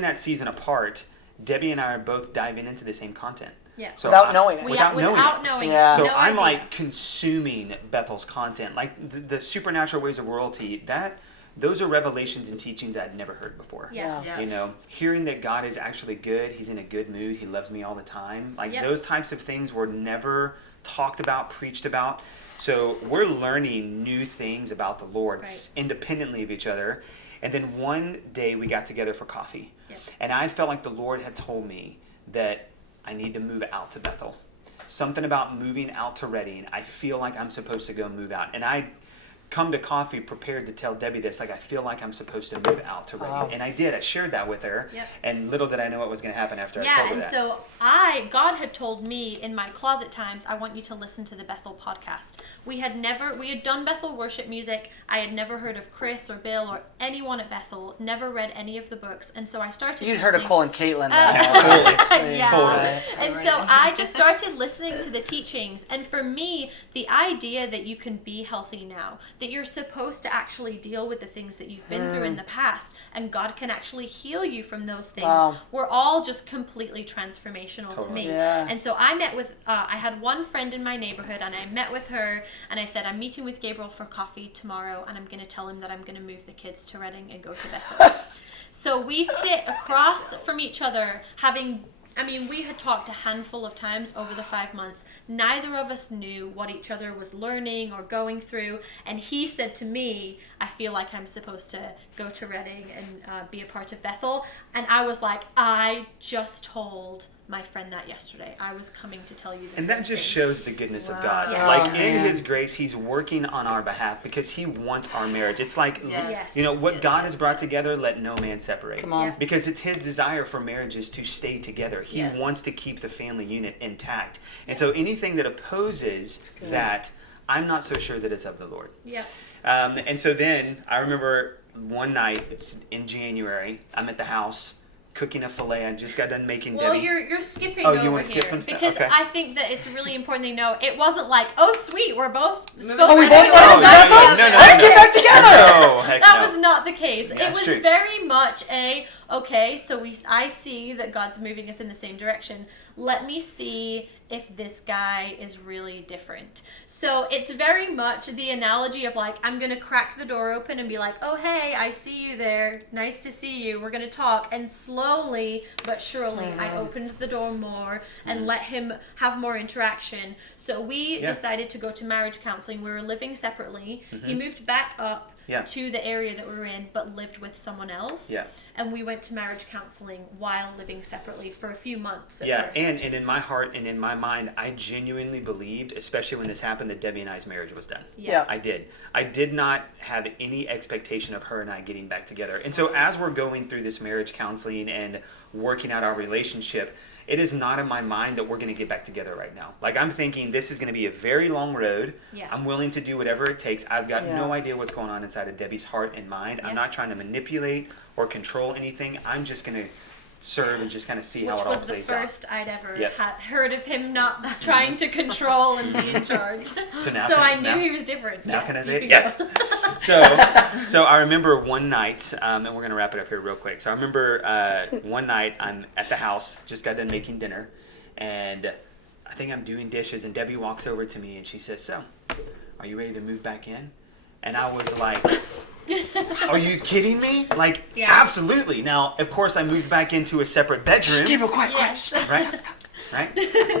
that season apart, Debbie and I are both diving into the same content. So without knowing it. Without knowing it. So no I'm idea. like consuming Bethel's content, like the supernatural ways of royalty. Those are revelations and teachings I'd never heard before. Hearing that God is actually good, He's in a good mood, He loves me all the time. Like those types of things were never talked about, preached about. So we're learning new things about the Lord independently of each other. And then one day we got together for coffee. And I felt like the Lord had told me that I need to move out to Bethel. Something about moving out to Redding. I feel like I'm supposed to go move out. And I come to coffee prepared to tell Debbie this, like I feel like I'm supposed to move out to Redding. And I did. I shared that with her. And little did I know what was going to happen after I told her that. Yeah, and so God had told me in my closet times, I want you to listen to the Bethel podcast. We had done Bethel worship music. I had never heard of Chris or Bill or anyone at Bethel, never read any of the books. And so I started You'd heard of Cole and Caitlin. And so I just started listening to the teachings. And for me, the idea that you can be healthy now, that you're supposed to actually deal with the things that you've been through in the past, and God can actually heal you from those things. Wow. We're all just completely transformational to me. Yeah. And so I met with, I had one friend in my neighborhood, and I met with her, and I said, I'm meeting with Gabriel for coffee tomorrow, and I'm going to tell him that I'm going to move the kids to Reading and go to Bethel. So we sit across from each other, we had talked a handful of times over the 5 months. Neither of us knew what each other was learning or going through. And he said to me, I feel like I'm supposed to go to Reading and be a part of Bethel. And I was like, I just told my friend that yesterday. I was coming to tell you this. And that just shows the goodness of God. Yeah. Like, Oh, in man. His grace, He's working on our behalf because He wants our marriage. It's like, Yes. you know, what Yes, God yes, has brought yes. together, let no man separate. Come on. Yeah. Because it's His desire for marriages to stay together. He Yes. wants to keep the family unit intact. And so anything that opposes that, I'm not so sure that it's of the Lord. Yeah. And so then I remember one night, it's in January, I'm at the house cooking a filet. I just got done making Well, Debbie. you're skipping Oh, over you wanna skip here some stuff? because Okay. I think that it's really important they know it wasn't like, oh sweet, we're both supposed Oh, we to both be want to Oh, go no, Bethel? no, no, no, Let's no. get back together. No, heck That no. was not the case. Yeah, It was true. very much okay, so I see that God's moving us in the same direction. Let me see if this guy is really different. So it's very much the analogy of like, I'm going to crack the door open and be like, oh, hey, I see you there. Nice to see you. We're going to talk. And slowly but surely, I opened the door more and let him have more interaction. So we decided to go to marriage counseling. We were living separately. He moved back up to the area that we were in, but lived with someone else. Yeah. And we went to marriage counseling while living separately for a few months at Yeah, first. and in my heart and in my mind, I genuinely believed, especially when this happened, that Debbie and I's marriage was done. Yeah. I did. I did not have any expectation of her and I getting back together. And so as we're going through this marriage counseling and working out our relationship, it is not in my mind that we're going to get back together right now. Like, I'm thinking this is going to be a very long road. Yeah. I'm willing to do whatever it takes. I've got Yeah. no idea what's going on inside of Debbie's heart and mind. Yeah. I'm not trying to manipulate or control anything. I'm just going to serve and just kind of see how Which it all was the plays out. first I'd ever Yep. heard of him not trying to control and be in charge. So now so can- I knew now- he was different. Now Yes, can I you say it? can Yes. go. So I remember one night, and we're going to wrap it up here real quick. So I remember one night I'm at the house, just got done making dinner, and I think I'm doing dishes, and Debbie walks over to me and she says, so, are you ready to move back in? And I was like, are you kidding me? Like, Yeah. absolutely. Now, of course, I moved back into a separate bedroom. Gabriel, quiet. Yes. Right?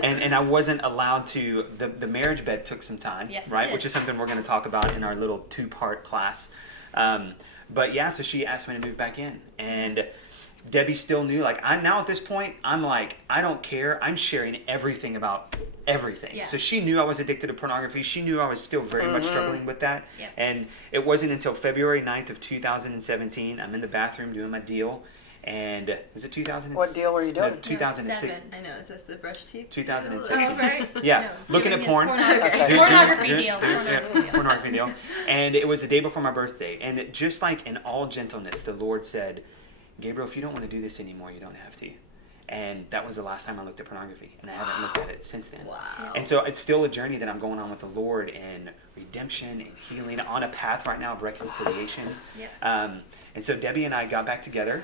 And I wasn't allowed to, the marriage bed took some time, Yes, it right? did. Which is something we're going to talk about in our little 2-part class. But yeah, so she asked me to move back in. And Debbie still knew, like, I'm now at this point, I'm like, I don't care. I'm sharing everything about everything. Yeah. So she knew I was addicted to pornography. She knew I was still very much struggling with that. Yep. And it wasn't until February 9th of 2017, I'm in the bathroom doing my deal. And was it 2000? What deal were you doing? No, 2006. 7. I know, is this the brush teeth? 2016. Oh, right. Yeah, No, looking doing at his porn. Pornography, pornography deal. Pornography deal. Pornography deal. And it was the day before my birthday. And just like in all gentleness, the Lord said, Gabriel, if you don't want to do this anymore, you don't have to. And that was the last time I looked at pornography. And I haven't looked at it since then. Wow. And so it's still a journey that I'm going on with the Lord in redemption and healing, on a path right now of reconciliation. Yep. And so Debbie and I got back together.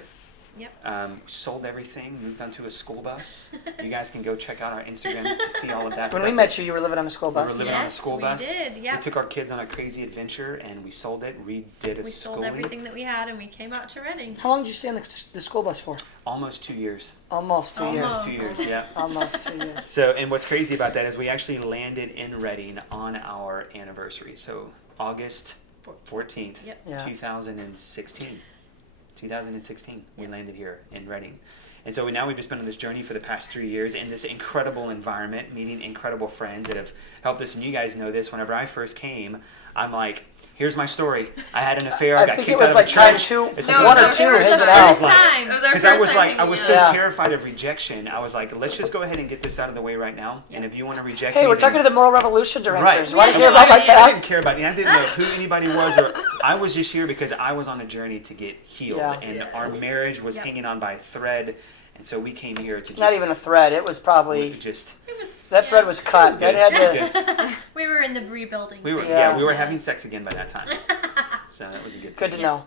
Yep. Sold everything, moved onto a school bus. You guys can go check out our Instagram to see all of that When stuff. we met you, you were living on a school We were bus. living on a Yes, school we bus. did, yeah. We took our kids on a crazy adventure and we sold it, redid a We sold schooling. everything that we had and we came out to Reading. How long did you stay on the school bus for? Almost 2 years. Almost 2 years. Almost 2 years, yeah. Almost 2 years. So, and what's crazy about that is we actually landed in Reading on our anniversary. So August 14th, Yep. Yeah. 2016. 2016, we landed here in Reading. And so now we've just been on this journey for the past 3 years in this incredible environment, meeting incredible friends that have helped us. And you guys know this. Whenever I first came, I'm like, here's my story. I had an affair. I got think kicked it was out like of a time church. 2, It's No, one it or was two our hanging first out. time. It was our Because first I was time like, I hanging was out. so Yeah. terrified of rejection. I was like, let's just go ahead and get this out of the way right now. And if you want to reject Hey, me, we're then- talking to the Moral Revolution directors. Right. Want to hear about my I didn't past? care about it. I didn't know who anybody was, or I was just here because I was on a journey to get healed, Yeah. and Yes. our marriage was Yep. hanging on by a thread, and so we came here to just Not even a thread. It was probably just It was, that thread was cut. That had to. good. We were were in the rebuilding. We were, Yeah. we were having sex again by that time. So that was a good thing. Good to know.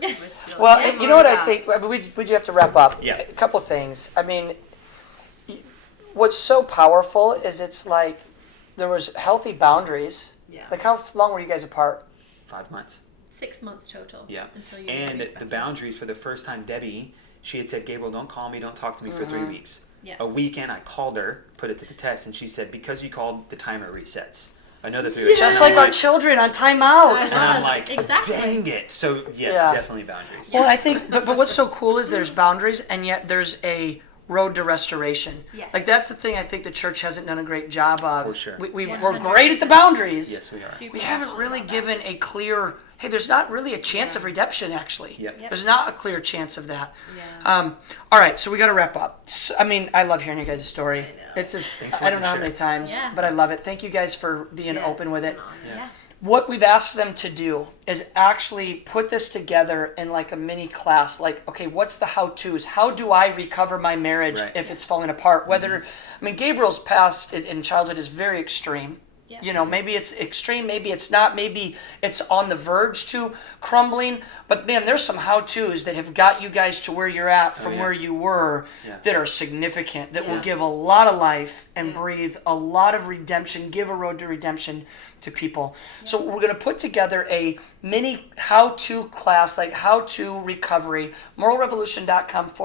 Well, Well, you know what I think? I mean, we do have to wrap up. Yeah. A couple of things. I mean, what's so powerful is it's like there was healthy boundaries. Yeah. Like how long were you guys apart? 5 months. 6 months total. Yeah. Until you And married the back. boundaries for the first time, Debbie, she had said, Gabriel, don't call me, don't talk to me for 3 weeks. Yes. A weekend, I called her, put it to the test, and she said, because you called, the timer resets. Another 3 weeks. Just And I'm like our children on timeout. And I'm like, Exactly. dang it. So, yes, Yeah. definitely boundaries. Well, I think, but what's so cool is there's boundaries, and yet there's a road to restoration. Yes. Like that's the thing I think the church hasn't done a great job of. For sure. We're great at the boundaries. Yes, we are. Super We haven't passionate really about that. given a clear, hey, there's not really a chance of redemption, actually. Yep. There's not a clear chance of that. Yeah. All right, so we got to wrap up. I mean, I love hearing you guys' story. It's just, Thanks for I don't know how letting me many share. times, Yeah. but I love it. Thank you guys for being Yes, open with it's it. an honor. Yeah. What we've asked them to do is actually put this together in like a mini class. Like, okay, what's the how-tos? How do I recover my marriage Right. if it's falling apart? Whether, I mean, Gabriel's past in childhood is very extreme. Yeah. You know, maybe it's extreme, maybe it's not, maybe it's on the verge to crumbling. But man, there's some how-tos that have got you guys to where you're at from yeah. where you were Yeah. that are significant, that will Yeah. give a lot of life and breathe a lot of redemption, give a road to redemption to people. So we're going to put together a mini how-to class, like how-to recovery,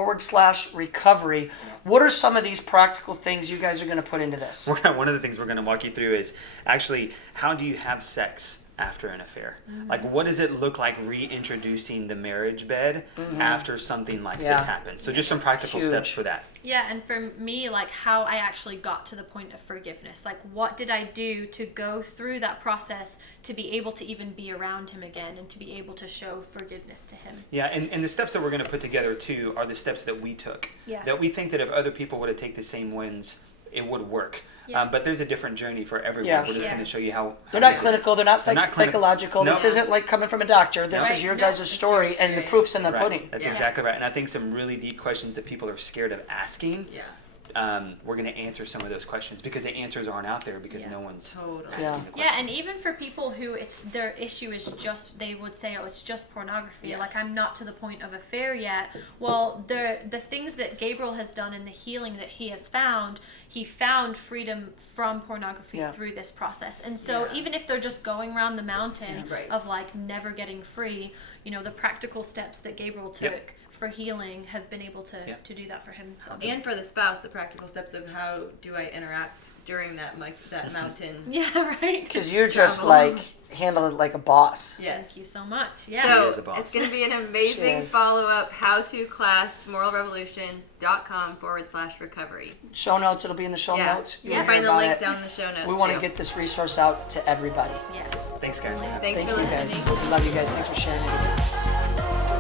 moralrevolution.com/recovery. What are some of these practical things you guys are going to put into this? One of the things we're going to walk you through is actually, how do you have sex after an affair? Like, what does it look like reintroducing the marriage bed after something like Yeah. this happens? So just some practical steps Huge. for that. Yeah, and for me, like how I actually got to the point of forgiveness. Like, what did I do to go through that process to be able to even be around him again and to be able to show forgiveness to him? Yeah, and the steps that we're going to put together too are the steps that we took. Yeah. That we think that if other people were to take the same ones, it would work. Yeah. But there's a different journey for everyone. Yeah. We're just going to Yes. show you how. They're how not to- clinical. They're not, They're not clinical. psychological. No. This isn't like coming from a doctor. This No. is your No, guys' it's story, your and the experience. proof's in the Right. pudding. That's Yeah. exactly right. And I think some really deep questions that people are scared of asking. Yeah. We're going to answer some of those questions because the answers aren't out there because Yeah, no one's totally. asking Yeah. the questions. Yeah, and even for people who it's their issue is just, they would say, oh, it's just pornography. Yeah. Like, I'm not to the point of affair yet. Well, the things that Gabriel has done and the healing that he has found, he found freedom from pornography Yeah. through this process. And so Yeah. even if they're just going around the mountain Yeah. Right. of like never getting free, you know, the practical steps that Gabriel took Yep. for healing have been able to Yep. to do that for him. So. And for the spouse, the practical steps of how do I interact during that that mountain. Yeah, right. Because you're just Travel. like handling it like a boss. Yes. Thank you so much. Yeah. She is a So boss. it's going to be an She amazing is. follow-up how-to class, moralrevolution.com/recovery. Show notes. It'll be in the show notes. You You'll can hear find the about link it. down in the show notes. We want to too. get this resource out to everybody. Yes. Thanks, guys. For having Thanks Thank for you guys. listening. We love you guys. Thanks for sharing it.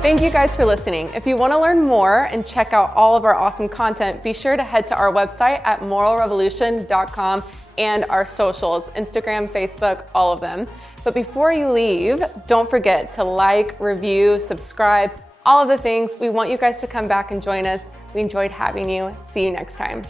Thank you guys for listening. If you want to learn more and check out all of our awesome content, be sure to head to our website at moralrevolution.com and our socials, Instagram, Facebook, all of them. But before you leave, don't forget to like, review, subscribe, all of the things. We want you guys to come back and join us. We enjoyed having you. See you next time.